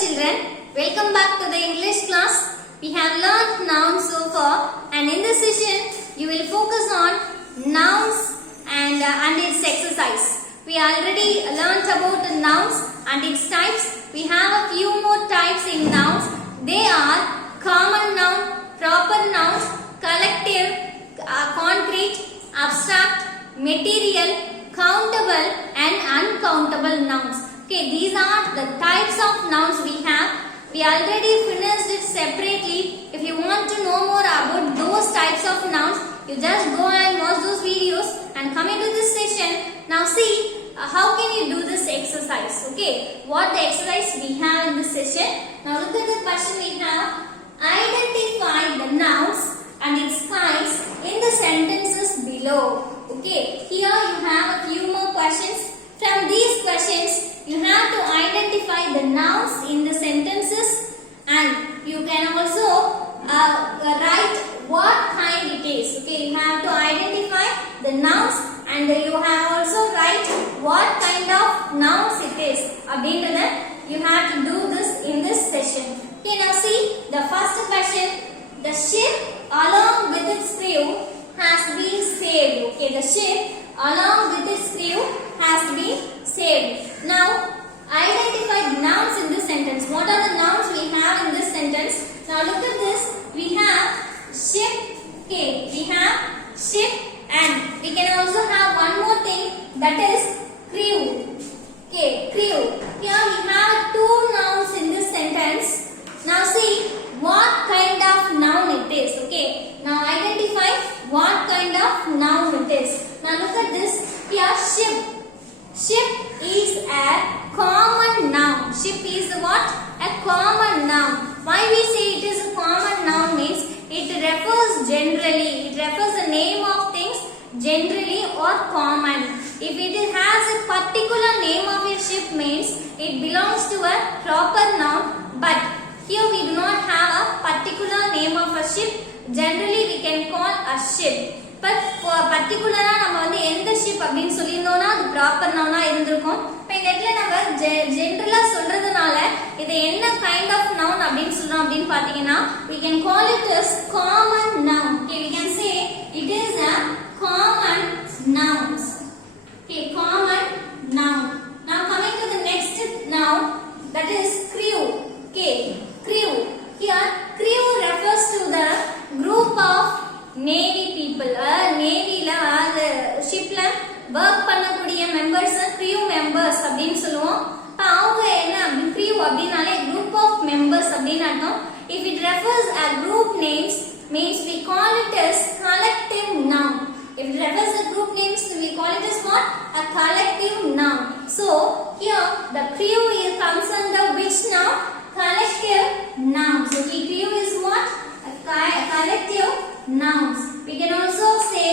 children, welcome back to the English class. We have learnt nouns so far, and in this session you will focus on nouns and its exercise. We already learnt about the nouns and its types. We have a few more types in nouns. They are common noun, proper nouns, collective, concrete, abstract, material, countable and uncountable nouns. Okay, these are the types of nouns we have. We already finished it separately. If you want to know more about those types of nouns, you just go and watch those videos and come into this session. Now see how can you do this exercise. Okay, what the exercise we have in this session. Now look at the question we have. Identify the nouns and its kinds in the sentences below. Okay, here you have a few more questions. From these questions, you have to identify the nouns in the sentences, and you can also write what kind it is. Okay, you have to identify the nouns and you have also write what kind of nouns it is. You have to do this in this session. Okay, now see the first question. The ship along with its crew has been saved. Okay, the ship along with its crew has been saved. Now, identify the nouns in this sentence. What are the nouns we have in this sentence? Now, look at this. We have ship. Okay, we have ship, and we can also have one more thing, that is crew. Okay, crew. Here we have two nouns in this sentence. Now, see what kind of noun it is. Okay, now identify what kind of noun it is. Now look at this. Here ship. Ship is a common noun. Ship is what? A common noun. Why we say it is a common noun means it refers generally. It refers the name of things generally or common. If it has a particular name of a ship means it belongs to a proper noun, but here we do not have a particular name of a ship. Generally we can call a ship. But for particular நம்ம வந்து எந்த ship அப்படினு சொல்லிருந்தோம்னா அது proper நவுனா இருந்திருக்கும். இப்போ இந்த இடத்துல நம்ம ஜெனரலா சொல்றதுனால இது என்ன கைண்ட் ஆஃப் நவுன் அப்படினு சொல்றோம் அப்படினு பாத்தீங்கன்னா we can call it as common noun. Okay, we can say it is a common nouns. Okay, common noun. Now coming to the next noun, that is crew. Okay, crew. Here crew refers to the group of Navy people. Navy la ship la work பண்ணக்கூடிய members crew members அப்படினு சொல்லுவோம். அவங்க என்ன crew அப்படினாலே group of members அப்படினு அர்த்தம். If it refers a group names means we call it as collective noun. If it refers a group names we call it as what? A collective noun. So here the crew comes under which noun? Collective nouns. So crew is what? A collective nouns. We can also say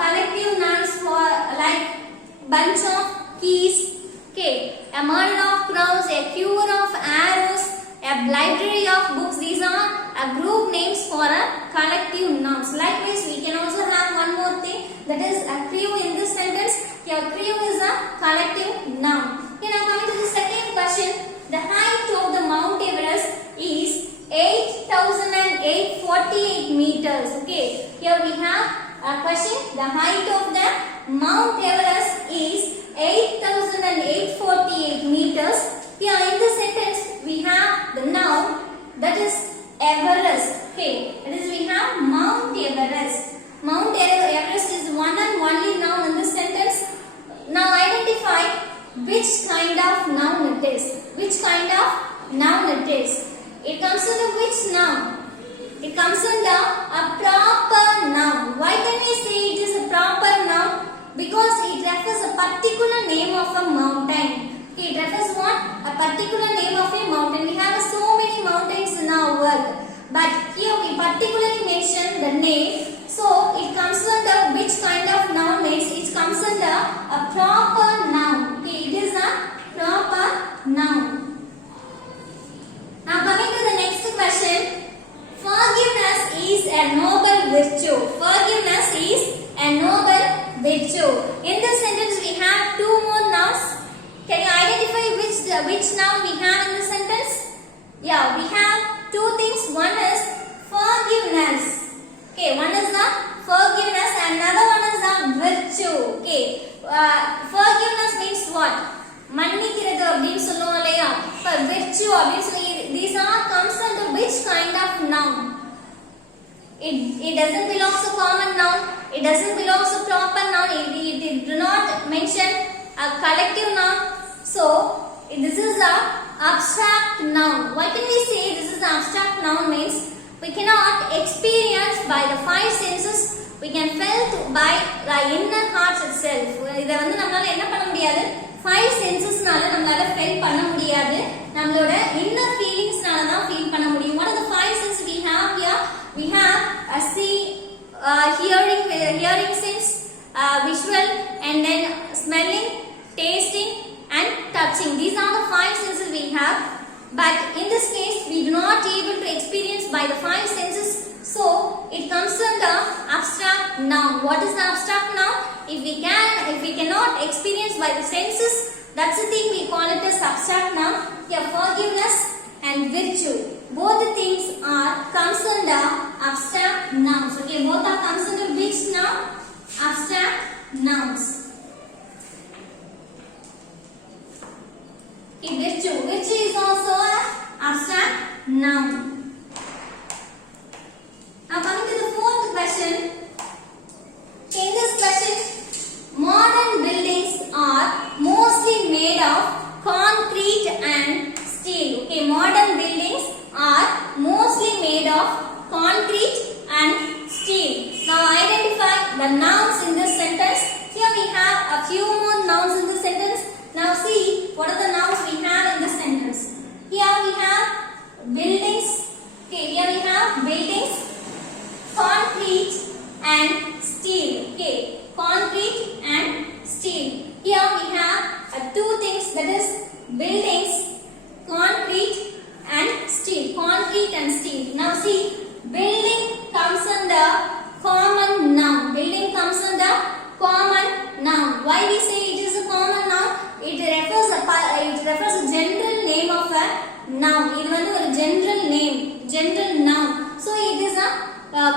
collective nouns for like bunch of keys. Okay, a murder of crowns, a cure of arrows, a library of books. These are a group names for a collective nouns. Likewise, we can also have one more thing, that is a crew in this sentence. Here, crew is a collective noun. Okay, now coming to the second question. The height of the Mount Everest is 8,848 meters. Okay, here we have a question. The height of the Mount Everest is 8,848 meters. Here in this sentence we have the noun, that is Everest. Okay, that is we have Mount Everest. Mount Everest is one and only noun in this sentence. Now identify which kind of noun it is. Which kind of noun it is. It comes under which noun? It comes under a proper noun. Why can we say it is a proper noun? Because it refers a particular name of a mountain. Okay, it refers what? A particular name of a mountain. We have so many mountains in our world, but here we particularly mention the name. So it comes under which kind of noun means it comes under a proper noun. Okay, it is a proper noun. Now coming to the next question. Forgiveness is a noble virtue. Forgiveness is a noble virtue. In this sentence we have two more nouns. Can you identify which noun we have in this sentence? obviously these are comes under which kind of noun? It doesn't belong to common noun. It doesn't belong to proper noun. It do not mention a collective noun. So this is a abstract noun. Why can we say this is an abstract noun? Means we cannot experience by the five senses. We can felt by the inner heart itself. இத வந்து நம்மால என்ன பண்ண முடியாது? Five sensesனால நம்மால feel பண்ண முடியாது. நம்மளோட inner feelingsனால தான் feel பண்ண முடியும். What are the five senses we have here? We have a see, hearing sense, visual, and then smelling, tasting, and touching. These are the five senses we have. But in this case, we do not able to experience by the five senses. So it comes under abstract noun. What is the abstract noun? If we cannot experience by the senses, that's the thing we call it as abstract noun. Here, forgiveness and virtue, both the things comes under abstract nouns. Okay, both are comes under which noun? Abstract nouns. Okay, virtue is also an abstract noun. Now coming to the fourth question. In this question, modern buildings are mostly made of concrete and steel. Okay, modern buildings are mostly made of concrete and steel. Now identify the nouns in this sentence. Here we have a few more nouns in this sentence. Now see what are the nouns we have in this sentence. Here we have buildings. Okay, here we have buildings, concrete and steel. Okay, concrete and steel. Here we have two things, that is buildings, concrete and steel. Concrete and steel. Now see, building comes under common noun. Building comes under common noun. Why we say it is a common noun? It refers a general name of a noun. It is a general name, general noun. So it is a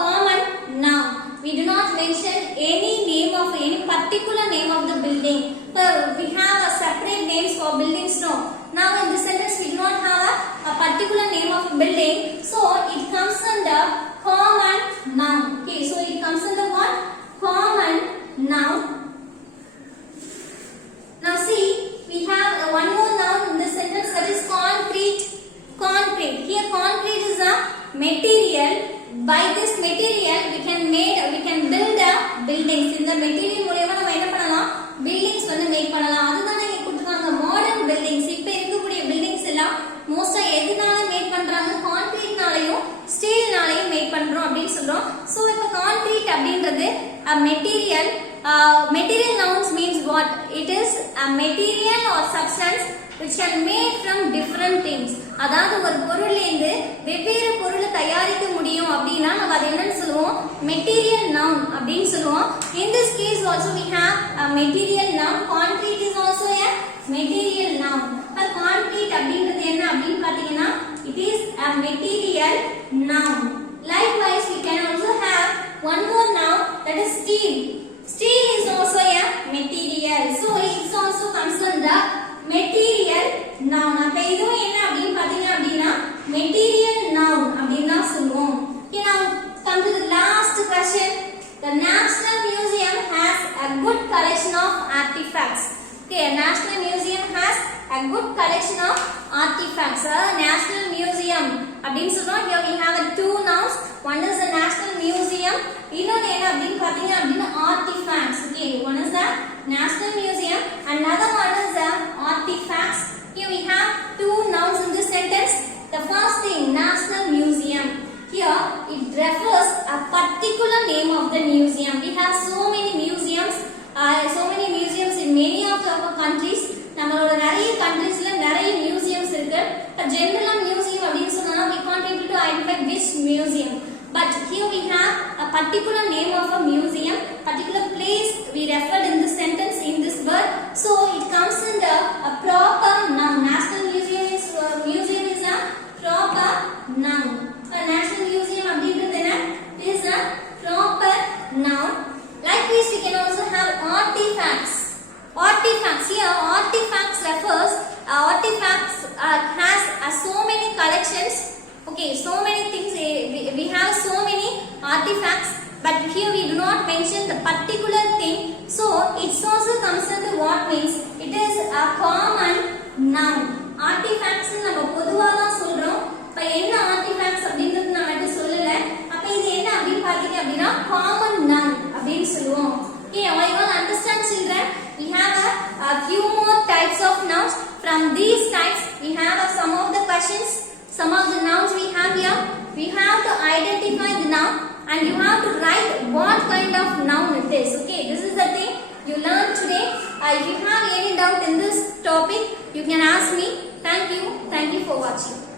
common noun. We do not mention any name of any particular name of the building. But we have a separate names for buildings. No. Now in this sentence we do not have a particular name of a building. So it comes under common noun. Okay. So it comes under what? Common noun. Now see, we have one more noun in this sentence, that is concrete. Concrete. Here concrete is a material. By this material we can build a buildings. In the material மூலமா நம்ம என்ன பண்ணலாம்? buildings வந்து make பண்ணலாம். அதுதான் இங்க கொடுத்திருக்காங்க modern buildings. இப்போ இருக்கக்கூடிய buildings எல்லாம் மோஸ்டா எதுனால மேக் பண்றாங்க? கான்கிரீட்னாலயும் ஸ்டீல்னாலயும் மேக் பண்றோம் அப்படினு சொல்றோம். சோ இப்போ கான்கிரீட் அப்படின்றது a material. Material nouns means what? It is a material or substance which can made from different things. அதாவது ஒரு பொருள்ல இருந்து வெவ்வேறு பொருளை தயாரிக்க முடியும் அப்படினா நம்ம அதை என்னன்னு சொல்லுவோம்? material noun அப்படினு சொல்லுவோம். In this case also we have a material noun. Concrete is also a material noun. but concrete அப்படிங்கிறது என்ன அப்படினு பாத்தீங்கன்னா it is a material noun. Likewise we can also have one more noun, that is steel. Steel is also a material. So it also comes under material noun. அப்ப இதுவும் என்ன அப்படினு பாத்தீங்க அப்படினா material noun அப்படினா சொல்லுவோம். Okay, now come to the last question. The National Museum has a good collection of artifacts. Okay, a National Museum has a good collection of artifacts. National Museum அப்படினு சொல்றோம். Here we have two nouns. One is the National Museum. இன்னொன்னு என்ன அப்படினு பாத்தீங்க அப்படினா artifacts. Okay, one is the National Museum, another one is the artifacts. Here we have two nouns in this sentence. The first thing, National Museum. Here it refers a particular name of the museum. We have so many museums in many of our countries. நம்மளோட நிறைய countriesல நிறைய museums இருக்கு. General museum அப்படினு சொன்னா we can't able to identify which museum. But here we have a particular name of a museum, particular place we referred in this sentence, in this word. So it comes under a proper noun. National Museum is a proper noun. A National Museum is a proper noun. Likewise, we can also have artifacts. Artifacts. Here, artifacts refers. Artifacts has so Okay, so many things, we have so many artifacts, but here we do not mention the particular thing. So it also comes under what means? It is a common noun. Artifacts நம்ம பொதுவா தான் சொல்றோம். இப்ப என்ன artifacts அப்படின்றது நான் வந்து சொல்லல. அப்ப இது என்ன அப்படி பாத்தீங்க அப்படினா common noun அப்படினு சொல்லுவோம். Okay, are you all understand children? We have a few more types of nouns. From these types we have some of the questions. Some of the nouns we have here. We have to identify the noun and you have to write what kind of noun it is. Okay, this is the thing you learned today. If you have any doubt in this topic, you can ask me. Thank you for watching.